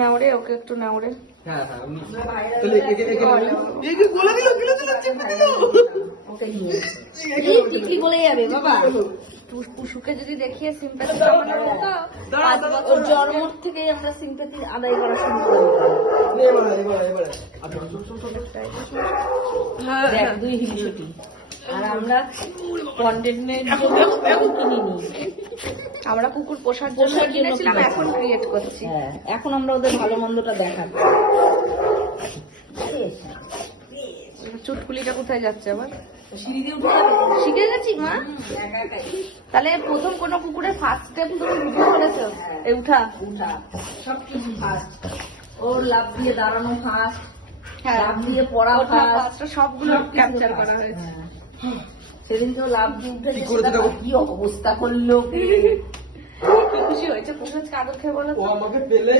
নাও রে, ওকে একটু নাও রে। হ্যাঁ হ্যাঁ টিকলি বলে যাবে বাবা। পুশুকে যদি দেখিয়ে সিম্প্যাথি জমানোর মতো, 5 বছর জন্ম থেকেই আমরা সিম্প্যাথি আদায় করা শুরু করি। দেখ 2 হিংসুটি, আর আমরা কন্টেন্টের জন্য কিনিনি, আমরা কুকুর পোষার জন্য কিনেছিলাম, এখন ক্রিয়েট করছি। হ্যাঁ, এখন আমরা ওদের ভালো মন্দটা দেখাচ্ছি। চুটকুলিটা কোথায় যাচ্ছে আবার? সিঁড়ি দিয়ে উঠে যাবে। শিখে গেছি মা। তাহলে প্রথম কোন কুকুরের ফার্স্ট স্টেপ তুমি ভিডিও করেছো? এই উঠা উঠা সবকিছু ফার্স্ট, ওর লাফ দিয়ে দাঁড়ানো ফার্স্ট, লাফ দিয়ে পড়া ফার্স্ট, সবগুলো ক্যাপচার করা হয়েছে। সেদিন তো লাফ দিয়ে উঠে কি অবস্থা করলো, কি খুশি হয়েছে। পুকুর আদর খেয়ে বলো। ও আমাকে পেলে